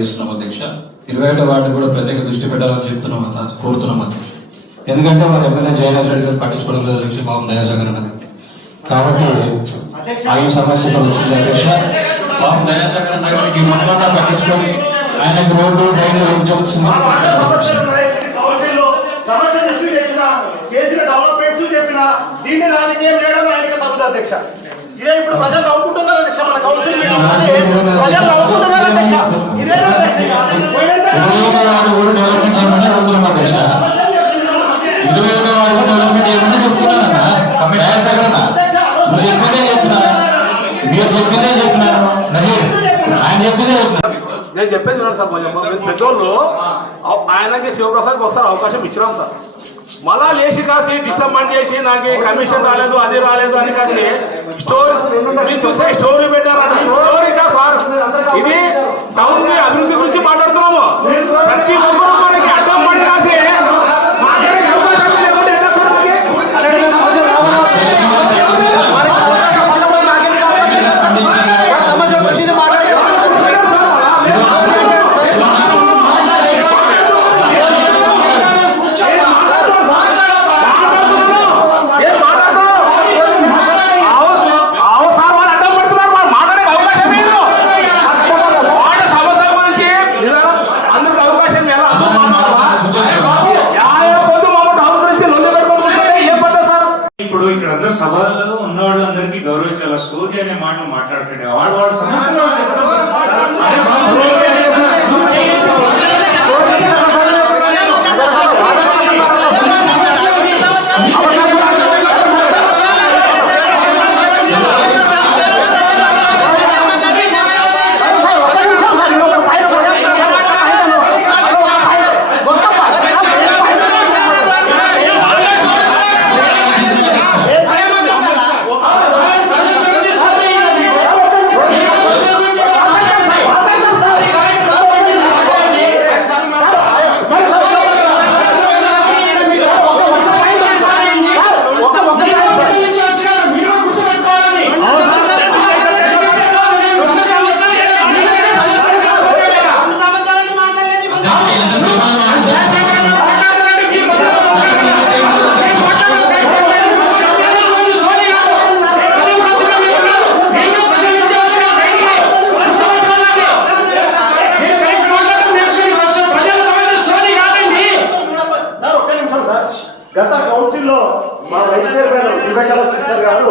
చేస్తున్నాం అధ్యక్ష. ఇరవై ఒకటో వార్డు కూడా ప్రత్యేక దృష్టి పెట్టాలని చెప్తున్నాం. కోరుతున్నాం అధ్యక్ష. ఎందుకంటే వారు ఎమ్మెల్యే జయనాథ్ రెడ్డి గారు పట్టించుకోవడం లేదు అధ్యక్ష పాపం దయాసాగర్ అన్నది. కాబట్టి ఆయన సమస్యలు వచ్చింది అధ్యక్ష. పాపం దయాసాగర్ గారికి మనమంతా పట్టించుకొని ఆయనకు రోడ్డు దృష్టికి తెచ్చిన చేసిన డెవలప్మెంట్స్ చెప్పిన దీన్ని రాజకీయం చేయడం ఆయనకి తగ్గుతుంది అధ్యక్ష. ఇదే ఇప్పుడు ప్రజలు నేను చెప్పేది విన్నాను సార్ కొంచెం పెద్దోళ్ళు ఆయనకి శివప్రసాద్కి ఒకసారి అవకాశం ఇచ్చినాం సార్. మళ్ళా లేచి కాసి డిస్టర్బెంట్ చేసి నాకు కమిషన్ రాలేదు అది రాలేదు అని కానీ స్టోరీ మీరు చూస్తే స్టోరీ పెట్టారంట స్టోరీ కాదు సార్ ఇప్పుడు ఇక్కడ అందరు సభలో ఉన్న వాళ్ళందరికీ గౌరవించాల? సోది అనే మాటలు మాట్లాడకండి. వాళ్ళ వాళ్ళ సమస్యలు గత కౌన్సిల్లో మా వైస్ చైర్మన్ దివ్యకళ సిస్టర్ గారు